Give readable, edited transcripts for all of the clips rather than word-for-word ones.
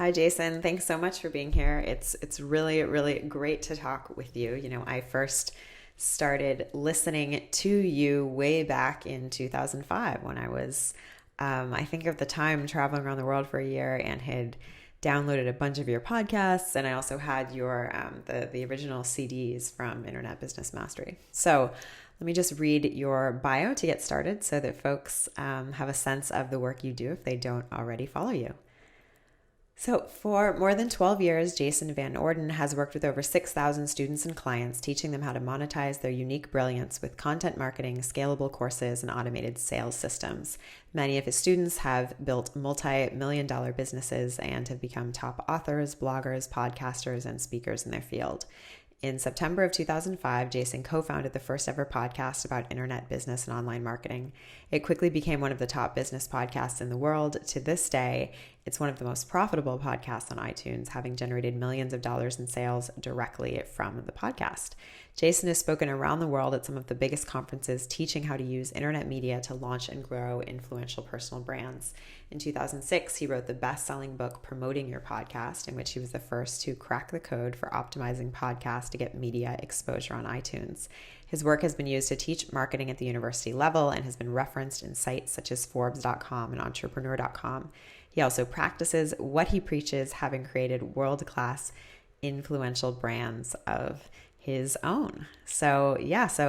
Hi, Jason. Thanks so much for being here. It's really, really great to talk with you. I first started listening to you way back in 2005 when I was, I think at the time, traveling around the world for a year and had downloaded a bunch of your podcasts. And I also had your the original CDs from Internet Business Mastery. So let me just read your bio to get started so that folks have a sense of the work you do if they don't already follow you. So for more than 12 years, Jason Van Orden has worked with over 6,000 students and clients, teaching them how to monetize their unique brilliance with content marketing, scalable courses, and automated sales systems. Many of his students have built multi-million-dollar businesses and have become top authors, bloggers, podcasters, and speakers in their field. In September of 2005, Jason co-founded the first ever podcast about internet business and online marketing. It quickly became one of the top business podcasts in the world. To this day, it's one of the most profitable podcasts on iTunes, having generated millions of dollars in sales directly from the podcast. Jason has spoken around the world at some of the biggest conferences, teaching how to use internet media to launch and grow influential personal brands. In 2006, he wrote the best-selling book, Promoting Your Podcast, in which he was the first to crack the code for optimizing podcasts to get media exposure on iTunes. His work has been used to teach marketing at the university level and has been referenced in sites such as Forbes.com and Entrepreneur.com. He also practices what he preaches, having created world-class influential brands of his own. So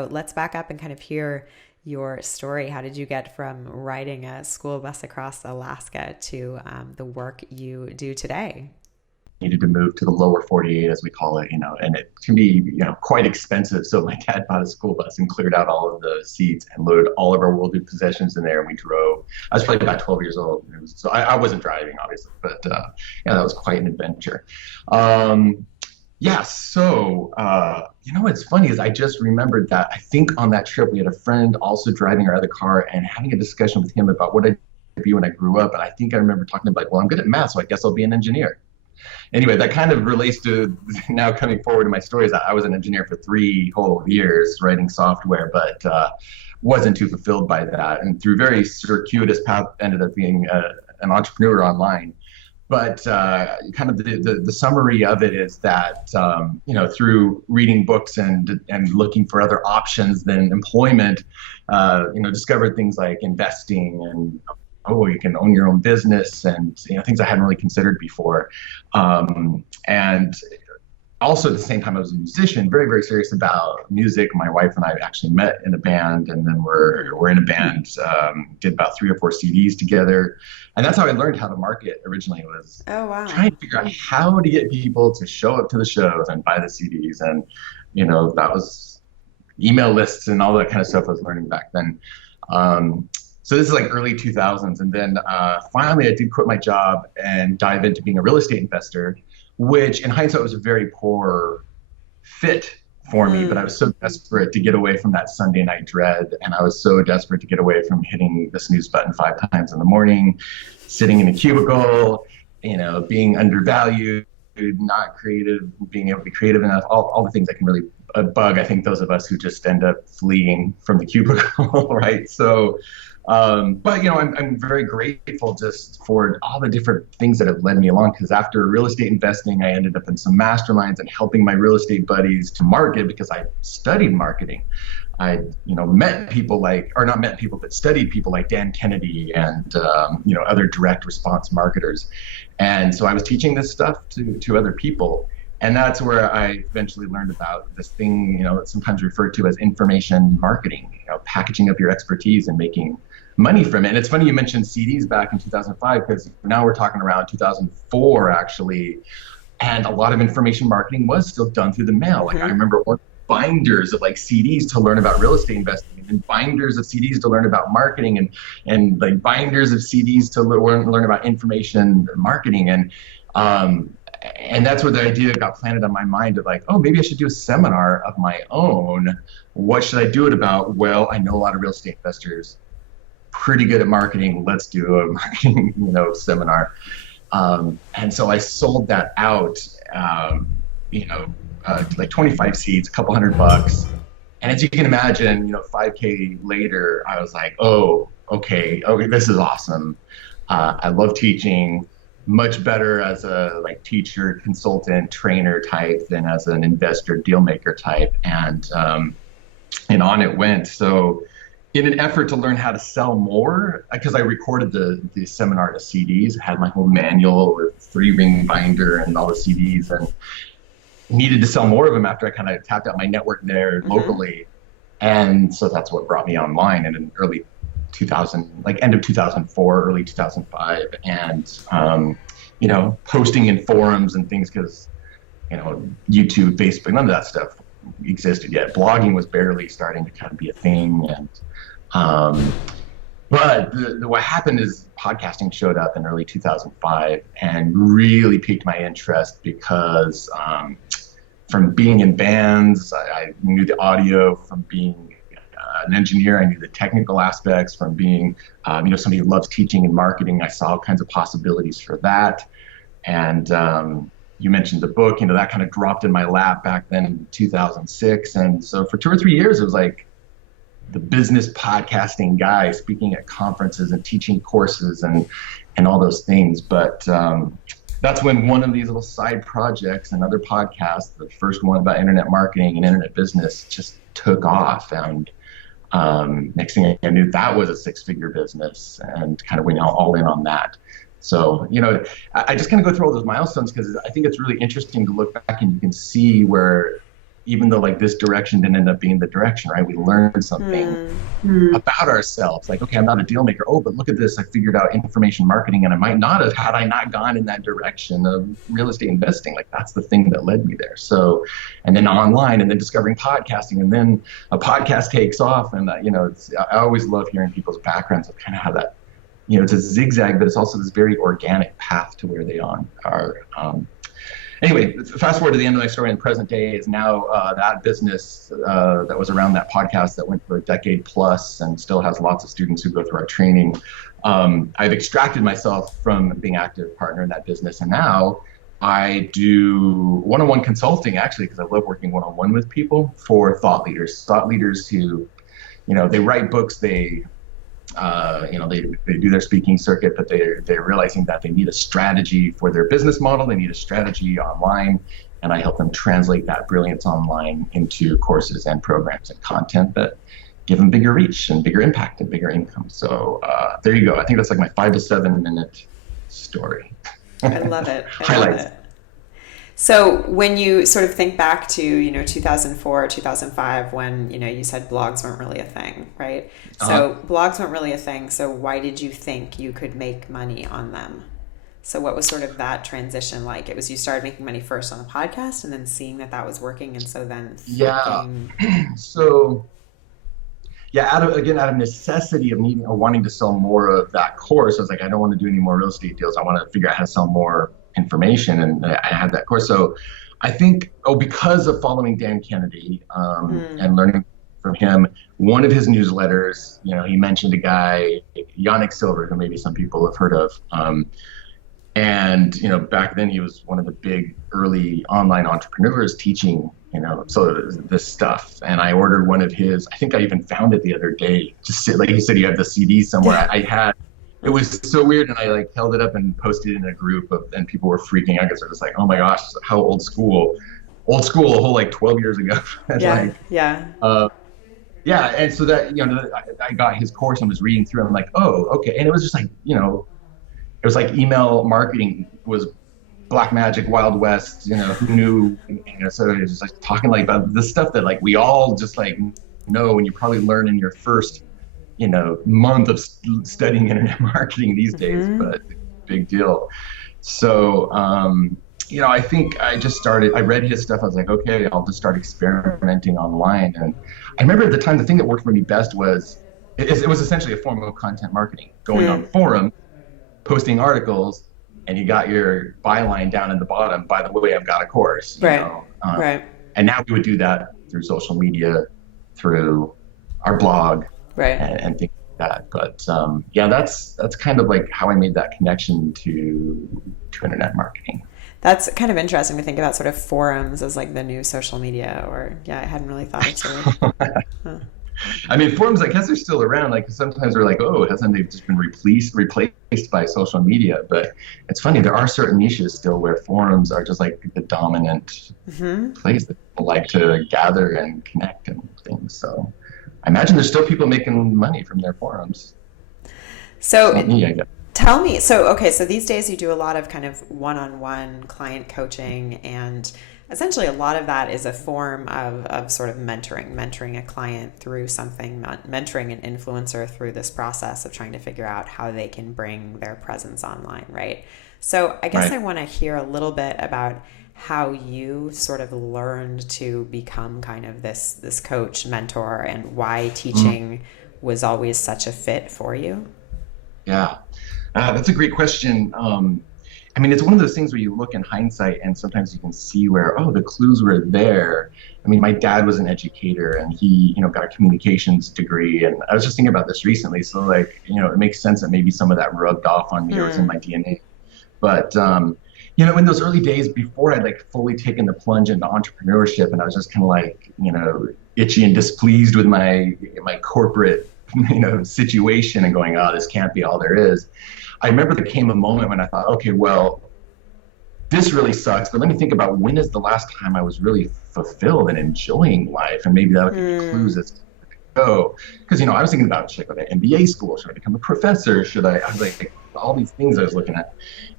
let's back up and kind of hear your story. How did you get from riding a school bus across Alaska to the work you do today? Needed to move to the lower 48, as we call it, and it can be, quite expensive. So my dad bought a school bus and cleared out all of the seats and loaded all of our worldly possessions in there. And we drove. I was probably about 12 years old. So I wasn't driving, obviously, but that was quite an adventure. What's funny is I just remembered that I think on that trip we had a friend also driving our other car and having a discussion with him about what I'd be when I grew up. And I think I remember talking about, well, I'm good at math, so I guess I'll be an engineer. Anyway, that kind of relates to now coming forward in my stories. I was an engineer for 3 whole years writing software, but wasn't too fulfilled by that. And through very circuitous path, ended up being an entrepreneur online. But kind of the summary of it is that, through reading books and looking for other options than employment, discovered things like investing and you can own your own business and, things I hadn't really considered before. And also at the same time, I was a musician, very, very serious about music. My wife and I actually met in a band, and then we're in a band, did about 3 or 4 CDs together. And that's how I learned how to market originally, was trying to figure out how to get people to show up to the shows and buy the CDs. And, that was email lists and all that kind of stuff I was learning back then. So this is like early 2000s. And then finally I did quit my job and dive into being a real estate investor, which in hindsight was a very poor fit for me. But I was so desperate to get away from that Sunday night dread. And I was so desperate to get away from hitting the snooze button 5 times in the morning, sitting in a cubicle, being undervalued, not creative, being able to be creative enough, all the things that can really bug, I think, those of us who just end up fleeing from the cubicle, right? So, but I'm very grateful just for all the different things that have led me along, because after real estate investing, I ended up in some masterminds and helping my real estate buddies to market, because I studied marketing. I, but studied people like Dan Kennedy and, other direct response marketers. And so I was teaching this stuff to other people. And that's where I eventually learned about this thing, that's sometimes referred to as information marketing, packaging up your expertise and making money from it. And it's funny you mentioned CDs back in 2005, because now we're talking around 2004, actually. And a lot of information marketing was still done through the mail. Like I remember ordering binders of like CDs to learn about real estate investing, and binders of CDs to learn about marketing, and like binders of CDs to learn about information marketing. And that's where the idea got planted on my mind of like, oh, maybe I should do a seminar of my own. What should I do it about? Well, I know a lot of real estate investors, pretty good at marketing. Let's do a marketing, seminar. And so I sold that out, like 25 seats, a couple $100. And as you can imagine, $5K later, I was like, oh, okay, this is awesome. I love teaching. much better as a like teacher, consultant, trainer type than as an investor, deal maker type. And on it went. So in an effort to learn how to sell more, because I recorded the seminar to CDs, had my whole manual with 3-ring binder and all the CDs, and needed to sell more of them after I kind of tapped out my network there locally. And so that's what brought me online in early 2000, like end of 2004, early 2005. And, posting in forums and things, because, YouTube, Facebook, none of that stuff existed yet. Blogging was barely starting to kind of be a thing. But what happened is podcasting showed up in early 2005 and really piqued my interest because from being in bands, I knew the audio. From being an engineer, I knew the technical aspects. From being, somebody who loves teaching and marketing, I saw all kinds of possibilities for that. And you mentioned the book, that kind of dropped in my lap back then in 2006. And so for 2 or 3 years, it was like the business podcasting guy speaking at conferences and teaching courses and all those things. But that's when one of these little side projects, another podcast, the first one about internet marketing and internet business, just took off. And next thing I knew, that was a 6-figure business, and kind of went all in on that. So, I just kind of go through all those milestones because I think it's really interesting to look back and you can see where, even though like this direction didn't end up being the direction, right? We learned something about ourselves. Like, okay, I'm not a deal maker. Oh, but look at this. I figured out information marketing, and I might not have had I not gone in that direction of real estate investing. Like, that's the thing that led me there. So, and then online, and then discovering podcasting, and then a podcast takes off. And, I always love hearing people's backgrounds of kind of how that, it's a zigzag, but it's also this very organic path to where they are. Anyway, fast forward to the end of my story in the present day is now that business that was around that podcast that went for a decade plus and still has lots of students who go through our training. I've extracted myself from being active partner in that business. And now I do one-on-one consulting, actually, because I love working one-on-one with people, for thought leaders who, they write books, they do their speaking circuit, but they're realizing that they need a strategy for their business model. They need a strategy online, and I help them translate that brilliance online into courses and programs and content that give them bigger reach and bigger impact and bigger income. So there you go. I think that's like my 5 to 7 minute story. I love it. Highlights. So when you sort of think back to, 2004, 2005, when, you said blogs weren't really a thing, right? So blogs weren't really a thing. So why did you think you could make money on them? So what was sort of that transition like? It was you started making money first on the podcast and then seeing that was working. And so then thinking... out of necessity of needing or wanting to sell more of that course, I was like, I don't want to do any more real estate deals. I want to figure out how to sell more information, and I had that course. So I think, because of following Dan Kennedy and learning from him, one of his newsletters, he mentioned a guy, Yannick Silver, who maybe some people have heard of. And back then he was one of the big early online entrepreneurs teaching, this stuff. And I ordered one of his, I think I even found it the other day, just like you said, you have the CD somewhere. It was so weird, and I held it up and posted it in a group and people were freaking out because they're just like, oh my gosh, how old school, a whole 12 years ago. And and so that, I got his course and was reading through, and I'm like, oh, okay. And it was just like, it was like email marketing was black magic, Wild West, who knew, so it was just like talking about the stuff that we all just know, and you probably learn in your first month of studying internet marketing these days, but big deal. So, I think I read his stuff. I was like, okay, I'll just start experimenting online. And I remember at the time, the thing that worked for me best was, it was essentially a form of content marketing, going on forum, posting articles, and you got your byline down at the bottom, by the way, I've got a course, right. And now we would do that through social media, through our blog, right, and things like that. But that's kind of how I made that connection to internet marketing. That's kind of interesting to think about sort of forums as the new social media, or I hadn't really thought of it. I mean, forums, I guess, are still around. Like sometimes we're like, oh, hasn't they just been replaced by social media? But it's funny, there are certain niches still where forums are just like the dominant place that people like to gather and connect and things. So I imagine there's still people making money from their forums. Just not So me, I guess. tell me, so okay, so these days you do a lot of kind of one-on-one client coaching, and essentially a lot of that is a form of sort of mentoring a client through something, mentoring an influencer through this process of trying to figure out how they can bring their presence online, right? So I guess Right. I want to hear a little bit about how you sort of learned to become kind of this coach, mentor, and why Mhm. teaching was always such a fit for you. Yeah. That's a great question. I mean, it's one of those things where you look in hindsight and sometimes you can see where, oh, the clues were there. I mean, my dad was an educator and he, got a communications degree. And I was just thinking about this recently. So, like, it makes sense that maybe some of that rubbed off on me or was in Hmm. my DNA. But, in those early days before I'd like fully taken the plunge into entrepreneurship and I was just kind of like, itchy and displeased with my corporate, situation and going, oh, this can't be all there is. I remember there came a moment when I thought, okay, well, this really sucks, but let me think about when is the last time I was really fulfilled and enjoying life, and maybe that'll give me clues Hmm. as to go. Because I was thinking about should I go to MBA school, should I become a professor, should I? I was like all these things I was looking at,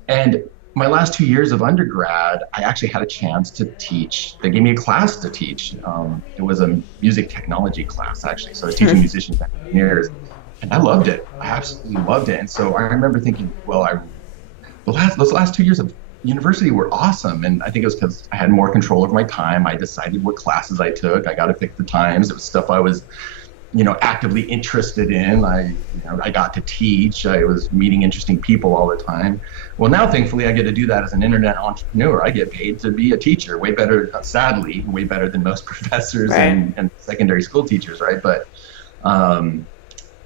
and my last 2 years of undergrad, I actually had a chance to teach. They gave me a class to teach. It was a music technology class actually, so I was teaching musicians and engineers, and I loved it. I absolutely loved it. And so I remember thinking, well, those last 2 years of university were awesome. And I think it was because I had more control over my time. I decided what classes I took. I got to pick the times. It was stuff I was, actively interested in. I got to teach. I was meeting interesting people all the time. Well, now thankfully I get to do that as an internet entrepreneur. I get paid to be a teacher, way better, sadly, way better than most professors Right. and secondary school teachers, right? But um,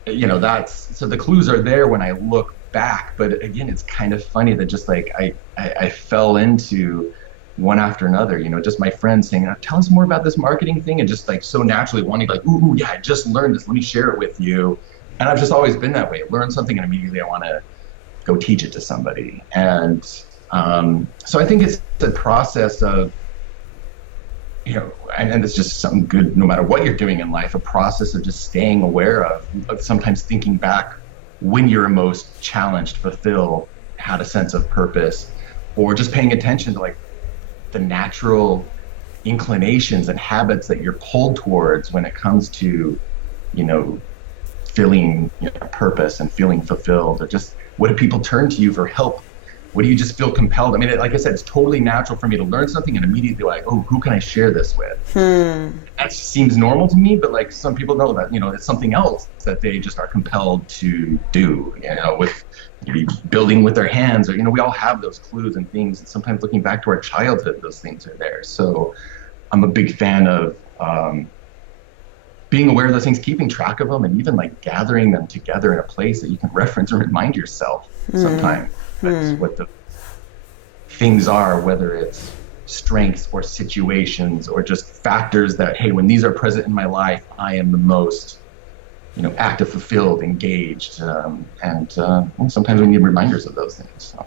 that's so the clues are there when I look back. But again, it's kind of funny that just like I fell into one after another, just my friends saying, tell us more about this marketing thing. And just like so naturally wanting like, ooh, yeah, I just learned this. Let me share it with you. And I've just always been that way. Learn something and immediately I want to go teach it to somebody. And so I think it's a process of, and it's just something good no matter what you're doing in life, a process of just staying aware of sometimes thinking back when you're most challenged, fulfilled, had a sense of purpose, or just paying attention to like the natural inclinations and habits that you're pulled towards when it comes to, you know, feeling purpose and feeling fulfilled, or just what do people turn to you for help? What do you just feel compelled? I mean, like I said, it's totally natural for me to learn something and immediately like, oh, who can I share this with? Hmm. That seems normal to me, but like some people know that, it's something else that they just are compelled to do, with maybe building with their hands, or, we all have those clues and things. And sometimes looking back to our childhood, those things are there. So I'm a big fan of being aware of those things, keeping track of them, and even like gathering them together in a place that you can reference and remind yourself Hmm. sometime. That's Hmm. what the things are, whether it's strengths or situations or just factors that, hey, when these are present in my life, I am the most, active, fulfilled, engaged. And sometimes we need reminders of those things. So.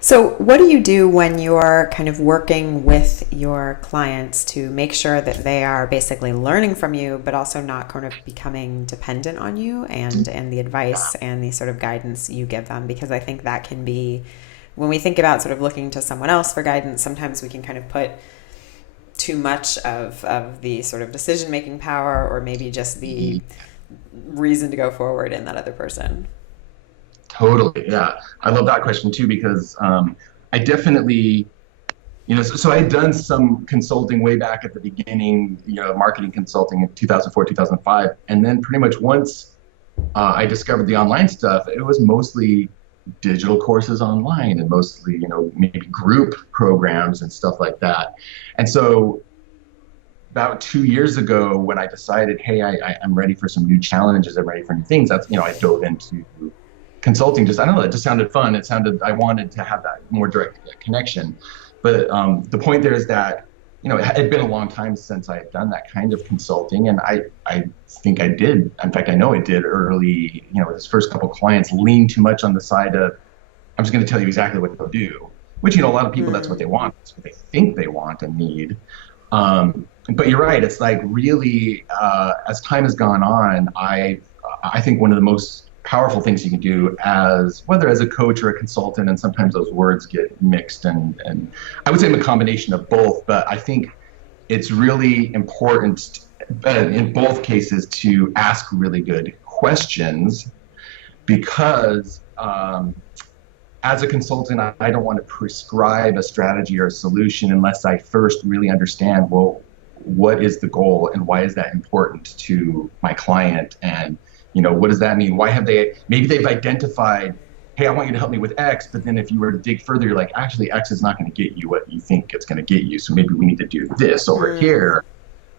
So, what do you do when you're kind of working with your clients to make sure that they are basically learning from you, but also not kind of becoming dependent on you and the advice and the sort of guidance you give them? Because I think that can be, when we think about sort of looking to someone else for guidance, sometimes we can kind of put too much of the sort of decision making power or maybe just the reason to go forward in that other person. Totally. Yeah. I love that question too, because I definitely, so I had done some consulting way back at the beginning, marketing consulting in 2004, 2005. And then pretty much once I discovered the online stuff, it was mostly digital courses online and mostly, maybe group programs and stuff like that. And so about 2 years ago, when I decided, hey, I'm ready for some new challenges, I'm ready for new things, that's, I dove into consulting. Just, I don't know, it just sounded fun. It sounded, I wanted to have that more direct connection. But the point there is that it had been a long time since I had done that kind of consulting. And I think I did. In fact, I know I did early, with his first couple clients lean too much on the side of, I'm just going to tell you exactly what they'll do, which, a lot of people, that's what they want. That's what they think they want and need. But you're right. It's like really, as time has gone on, I think one of the most powerful things you can do whether as a coach or a consultant, and sometimes those words get mixed, and I would say I'm a combination of both, but I think it's really important in both cases to ask really good questions, because as a consultant, I don't want to prescribe a strategy or a solution unless I first really understand, well, what is the goal and why is that important to my client? And what does that mean? Why have maybe they've identified, hey, I want you to help me with X, but then if you were to dig further, you're like, actually, X is not going to get you what you think it's going to get you. So maybe we need to do this over here.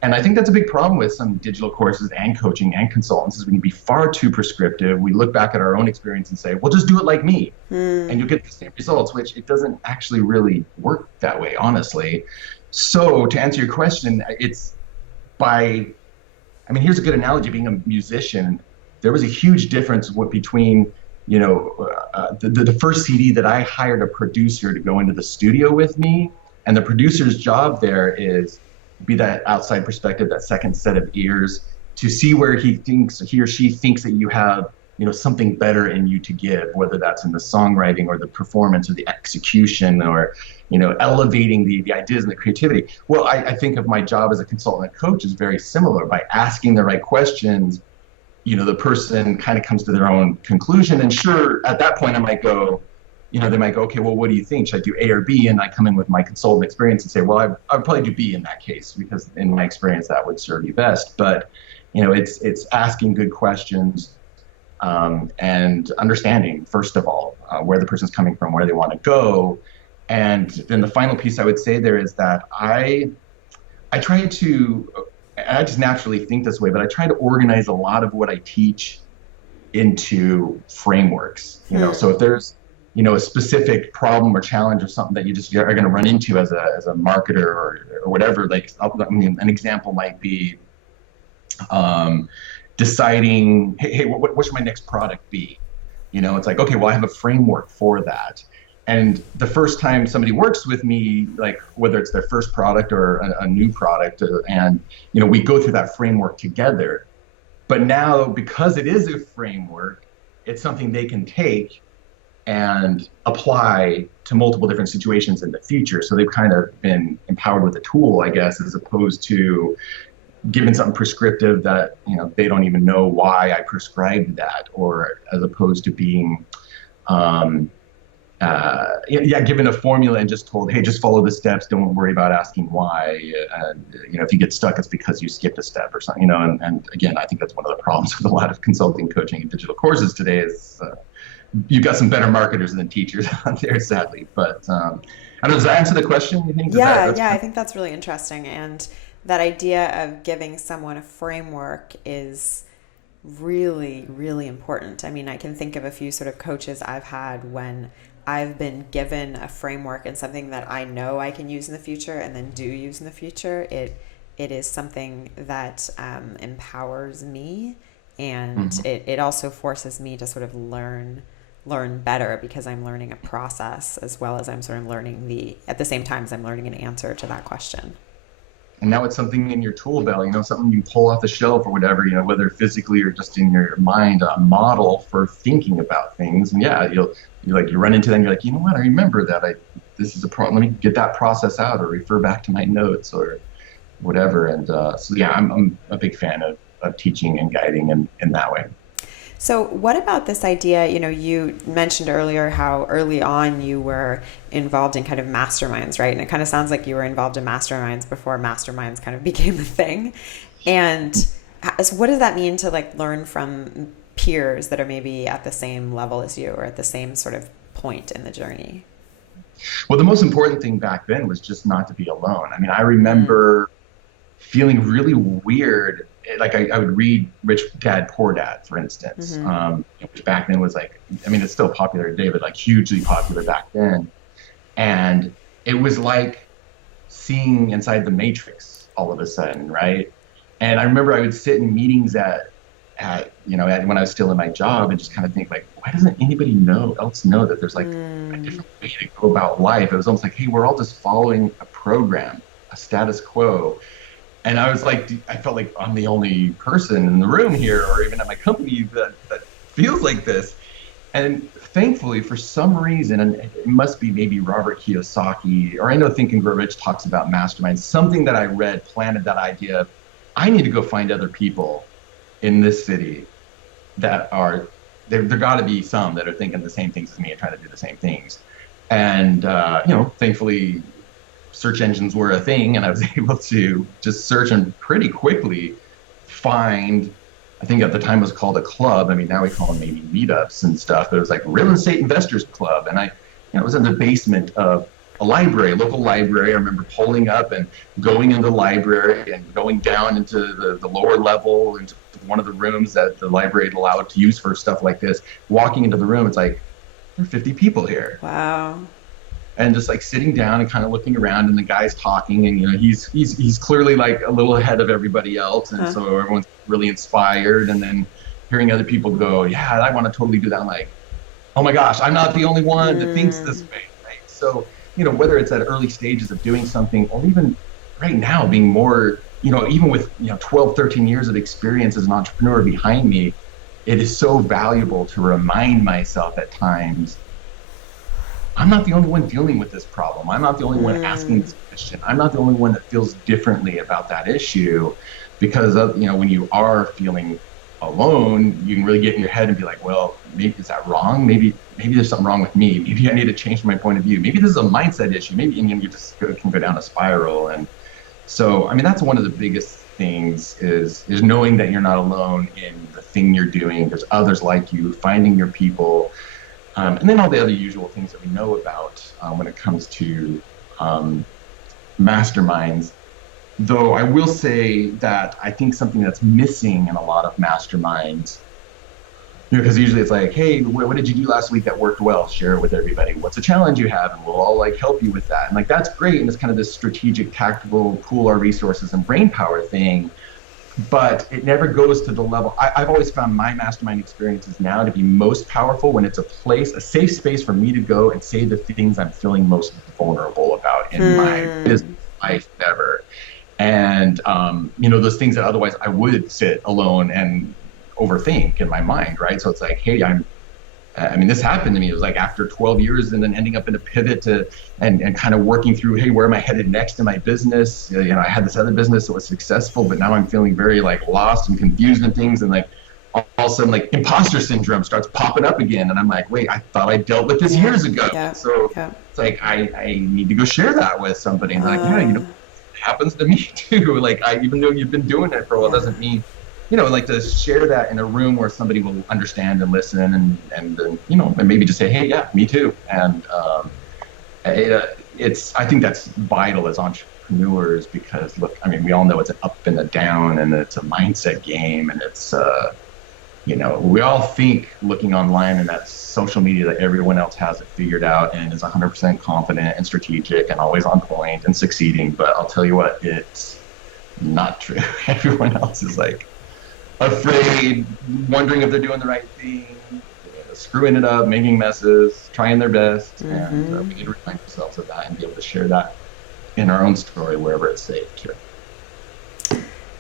And I think that's a big problem with some digital courses and coaching and consultants, is we can be far too prescriptive. We look back at our own experience and say, well, just do it like me and you'll get the same results, which it doesn't actually really work that way, honestly. So to answer your question, here's a good analogy. Being a musician, there was a huge difference between, the first CD that I hired a producer to go into the studio with me, and the producer's job there is be that outside perspective, that second set of ears, to see where he or she thinks that you have, something better in you to give, whether that's in the songwriting or the performance or the execution or, elevating the ideas and the creativity. Well, I think of my job as a consultant and coach is very similar. By asking the right questions, the person kind of comes to their own conclusion. And sure, at that point, I might go, they might go, okay, well, what do you think? Should I do A or B? And I come in with my consultant experience and say, well, I would probably do B in that case, because in my experience, that would serve you best. But, it's asking good questions and understanding, first of all, where the person's coming from, where they want to go. And then the final piece I would say there is that I try to, I just naturally think this way, but I try to organize a lot of what I teach into frameworks. So if there's a specific problem or challenge or something that you just are going to run into as a marketer or whatever, like an example might be deciding, hey, what should my next product be? It's like, okay, well, I have a framework for that. And the first time somebody works with me, like whether it's their first product or a new product, and we go through that framework together. But now, because it is a framework, it's something they can take and apply to multiple different situations in the future. So they've kind of been empowered with a tool, I guess, as opposed to given something prescriptive that they don't even know why I prescribed that, or as opposed to being given a formula and just told, hey, just follow the steps, don't worry about asking why. If you get stuck, it's because you skipped a step or something. And again, I think that's one of the problems with a lot of consulting, coaching, and digital courses today is you've got some better marketers than teachers out there, sadly. But I don't know, does that answer the question, you think? I think that's really interesting. And that idea of giving someone a framework is really, really important. I mean, I can think of a few sort of coaches I've had when I've been given a framework and something that I know I can use in the future and then do use in the future. It is something that empowers me, and it also forces me to sort of learn better, because I'm learning a process as well as I'm sort of learning at the same time as I'm learning an answer to that question. And now it's something in your tool belt, something you pull off the shelf or whatever, whether physically or just in your mind, a model for thinking about things. And yeah, you run into that and you're like, you know what, I remember that this is a problem. Let me get that process out or refer back to my notes or whatever. And so yeah, I'm a big fan of teaching and guiding in that way. So what about this idea, you mentioned earlier how early on you were involved in kind of masterminds, right? And it kind of sounds like you were involved in masterminds before masterminds kind of became a thing. And so what does that mean to learn from peers that are maybe at the same level as you or at the same sort of point in the journey? Well, the most important thing back then was just not to be alone. I mean, I remember feeling really weird. Like I would read Rich Dad, Poor Dad, for instance, which back then was it's still popular today, but hugely popular back then. And it was like seeing inside the matrix all of a sudden, right? And I remember I would sit in meetings when I was still in my job and just kind of think like, why doesn't anybody know that there's like a different way to go about life? It was almost like, hey, we're all just following a program, a status quo. And I was like, I felt like I'm the only person in the room here, or even at my company that feels like this. And thankfully, for some reason, and it must be maybe Robert Kiyosaki, or I know Think and Grow Rich talks about masterminds, something that I read planted that idea of, I need to go find other people in this city that are, there got to be some that are thinking the same things as me and trying to do the same things. And, thankfully, search engines were a thing, and I was able to just search and pretty quickly find, I think at the time it was called a club. I mean, now we call them maybe meetups and stuff, but it was like Real Estate Investors Club. And it was in the basement of a library, a local library. I remember pulling up and going into the library and going down into the lower level, into one of the rooms that the library allowed to use for stuff like this. Walking into the room, it's like, there are 50 people here. Wow. And just like sitting down and kind of looking around, and the guy's talking, and he's clearly like a little ahead of everybody else, and so everyone's really inspired. And then hearing other people go, yeah, I want to totally do that. I'm like, oh my gosh, I'm not the only one that thinks this way, right? So whether it's at early stages of doing something, or even right now being more, even with 12, 13 years of experience as an entrepreneur behind me, it is so valuable to remind myself at times, I'm not the only one dealing with this problem. I'm not the only one asking this question. I'm not the only one that feels differently about that issue, because when you are feeling alone, you can really get in your head and be like, well, maybe is that wrong? Maybe there's something wrong with me. Maybe I need to change my point of view. Maybe this is a mindset issue. Maybe you just can go down a spiral. And so, I mean, that's one of the biggest things is knowing that you're not alone in the thing you're doing. There's others like you, finding your people. And then all the other usual things that we know about when it comes to masterminds. Though I will say that I think something that's missing in a lot of masterminds, because usually it's like, hey, what did you do last week that worked well? Share it with everybody. What's a challenge you have? And we'll all like help you with that. And like, that's great. And it's kind of this strategic, tactical, pool our resources and brain power thing. But it never goes to the level. I've always found my mastermind experiences now to be most powerful when it's a safe space for me to go and say the things I'm feeling most vulnerable about in my business life ever. And, those things that otherwise I would sit alone and overthink in my mind, right? So it's like, hey, this happened to me. It was like after 12 years and then ending up in a pivot and kind of working through, hey, where am I headed next in my business? I had this other business that was successful, but now I'm feeling very like lost and confused and things. And like all of a sudden, like imposter syndrome starts popping up again. And I'm like, wait, I thought I dealt with this years ago. Yeah. So it's like, I need to go share that with somebody. And they're like, yeah, it happens to me too. Like, even though you've been doing it for a while, doesn't mean, like to share that in a room where somebody will understand and listen and maybe just say, hey, yeah, me too. And I think that's vital as entrepreneurs, because look, I mean, we all know it's an up and a down, and it's a mindset game, and it's, we all think looking online and that social media that everyone else has it figured out and is 100% confident and strategic and always on point and succeeding. But I'll tell you what, it's not true. Everyone else is like afraid, wondering if they're doing the right thing, screwing it up, making messes, trying their best. And we need to remind ourselves of that and be able to share that in our own story wherever it's safe too.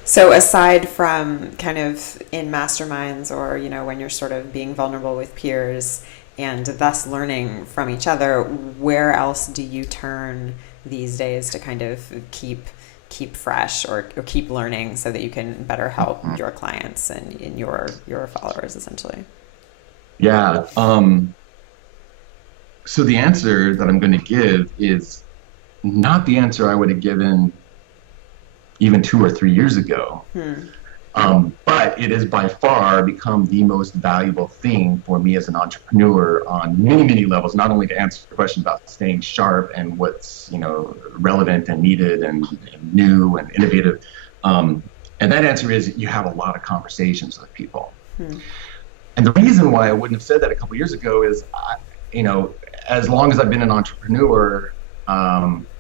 So aside from kind of in masterminds or, when you're sort of being vulnerable with peers and thus learning from each other, where else do you turn these days to kind of keep fresh or keep learning so that you can better help your clients and your followers essentially? Yeah. So the answer that I'm going to give is not the answer I would have given even 2 or 3 years ago. But it has by far become the most valuable thing for me as an entrepreneur on many, many levels, not only to answer the question about staying sharp and what's, relevant and needed and new and innovative. And that answer is you have a lot of conversations with people. And the reason why I wouldn't have said that a couple of years ago is, as long as I've been an entrepreneur,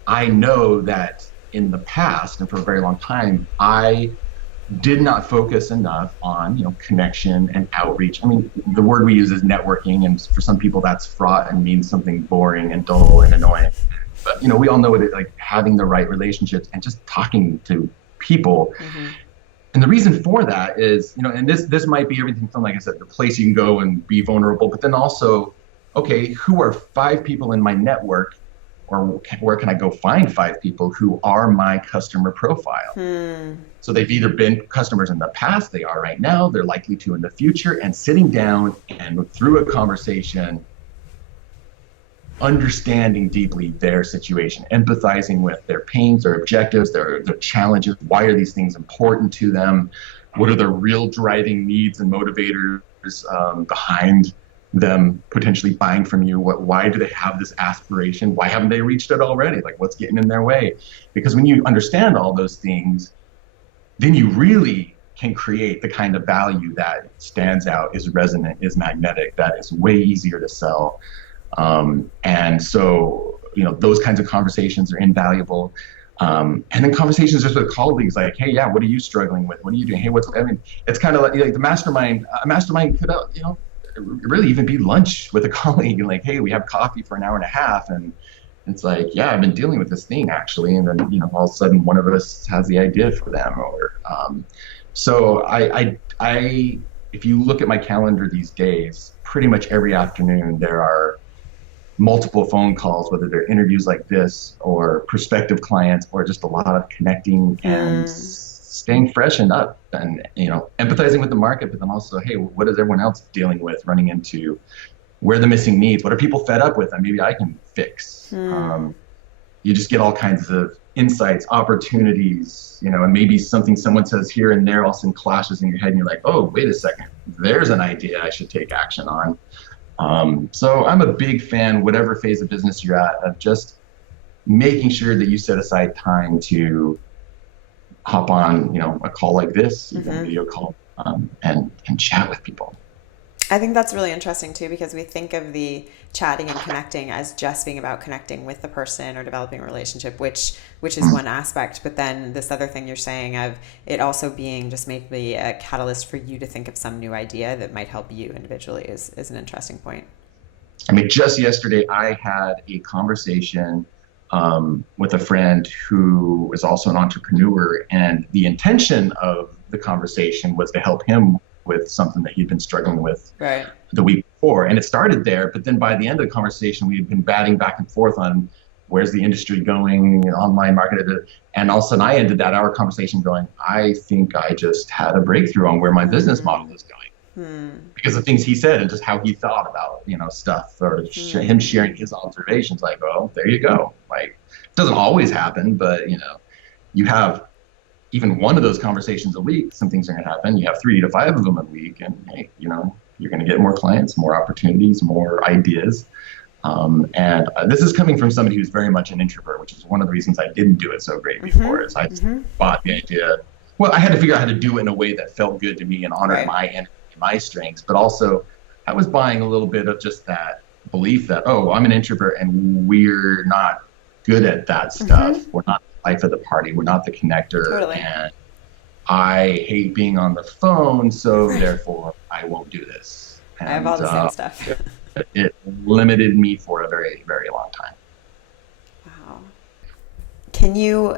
I know that in the past and for a very long time, I did not focus enough on, connection and outreach. I mean, the word we use is networking, and for some people that's fraught and means something boring and dull and annoying. But we all know what it like having the right relationships and just talking to people. Mm-hmm. And the reason for that is, and this might be everything from, like I said, the place you can go and be vulnerable, but then also, okay, who are 5 people in my network, or where can I go find 5 people who are my customer profile? So they've either been customers in the past, they are right now, they're likely to in the future, and sitting down and through a conversation, understanding deeply their situation, empathizing with their pains, their objectives, their challenges. Why are these things important to them? What are their real driving needs and motivators behind them potentially buying from you? Why do they have this aspiration? Why haven't they reached it already? Like, what's getting in their way? Because when you understand all those things, then you really can create the kind of value that stands out, is resonant, is magnetic, that is way easier to sell. And so, those kinds of conversations are invaluable. And then conversations just with colleagues, like, hey, yeah, what are you struggling with? What are you doing? Hey, it's kind of like the mastermind. A mastermind could, really even be lunch with a colleague, and like, hey, we have coffee for an hour and a half. And it's like, yeah, I've been dealing with this thing actually. And then, all of a sudden one of us has the idea for them. So if you look at my calendar these days, pretty much every afternoon there are multiple phone calls, whether they're interviews like this or prospective clients, or just a lot of connecting and staying fresh and up and, empathizing with the market, but then also, hey, what is everyone else dealing with, running into? Where are the missing needs? What are people fed up with that maybe I can fix? You just get all kinds of insights, opportunities, and maybe someone says here and there all of a sudden clashes in your head, and you're like, oh, wait a second, there's an idea I should take action on. So I'm a big fan, whatever phase of business you're at, of just making sure that you set aside time to hop on, a call like this, even a video call, and chat with people. I think that's really interesting too, because we think of the chatting and connecting as just being about connecting with the person or developing a relationship, which is one aspect. But then this other thing you're saying of it also being just maybe a catalyst for you to think of some new idea that might help you individually is an interesting point. I mean, just yesterday I had a conversation with a friend who is also an entrepreneur, and the intention of the conversation was to help him with something that he'd been struggling with the week before. And it started there, but then by the end of the conversation, we had been batting back and forth on where's the industry going, online market. And all of a sudden I ended our conversation going, I think I just had a breakthrough on where my business model is going. Because of things he said and just how he thought about, stuff, or him sharing his observations. Like, oh, there you go. Like, it doesn't always happen, but you have even one of those conversations a week, some things are going to happen. You have 3 to 5 of them a week, and hey, you're going to get more clients, more opportunities, more ideas. And this is coming from somebody who's very much an introvert, which is one of the reasons I didn't do it so great before. Is I just bought the idea. Well, I had to figure out how to do it in a way that felt good to me and honored my energy, my strengths, but also I was buying a little bit of just that belief that, oh, I'm an introvert and we're not good at that stuff. We're not the life of the party. We're not the connector. And I hate being on the phone, so therefore I won't do this. And, I have all the same stuff. It limited me for a very, very long time. Wow. Can you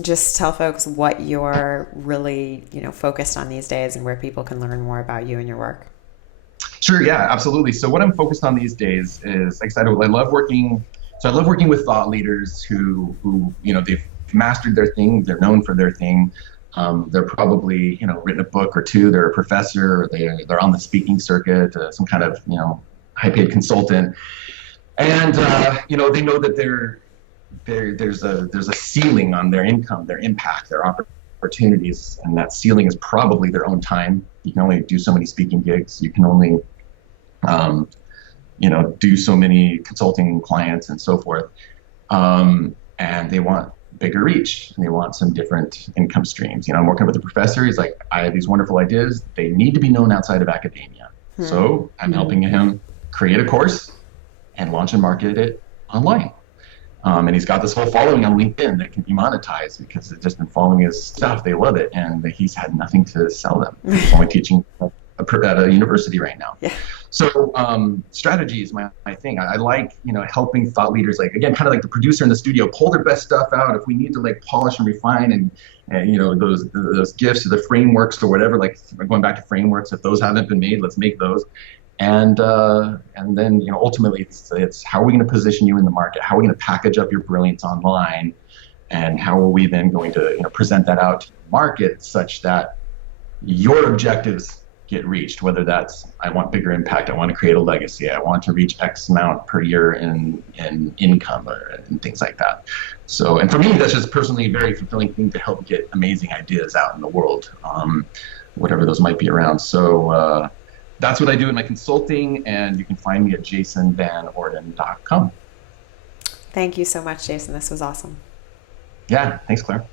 just tell folks what you're really, focused on these days and where people can learn more about you and your work? Sure. Yeah, absolutely. So what I'm focused on these days is, like I said, I love working with thought leaders who they've mastered their thing. They're known for their thing. They're probably, written a book or 2. They're a professor. Or they're on the speaking circuit, some kind of, high-paid consultant. And, they know that there's a ceiling on their income, their impact, their opportunities. And that ceiling is probably their own time. You can only do so many speaking gigs. You can only, do so many consulting clients and so forth. And they want bigger reach, and they want some different income streams. I'm working with a professor. He's like, I have these wonderful ideas. They need to be known outside of academia. So I'm helping him create a course and launch and market it online. And he's got this whole following on LinkedIn that can be monetized because they've just been following his stuff. They love it. And he's had nothing to sell them. He's only teaching at a university right now. Yeah. So strategy is my thing. I like, helping thought leaders, like, again, kind of like the producer in the studio, pull their best stuff out. If we need to like polish and refine and those gifts or the frameworks or whatever, like going back to frameworks, if those haven't been made, let's make those. And then, ultimately it's how are we going to position you in the market? How are we going to package up your brilliance online? And how are we then going to, present that out to the market such that your objectives get reached, whether that's I want bigger impact, I want to create a legacy, I want to reach X amount per year in income and things like that. So, and for me, that's just personally a very fulfilling thing to help get amazing ideas out in the world, whatever those might be around. So that's what I do in my consulting, and you can find me at jasonvanorden.com. Thank you so much, Jason. This was awesome. Yeah, thanks, Claire.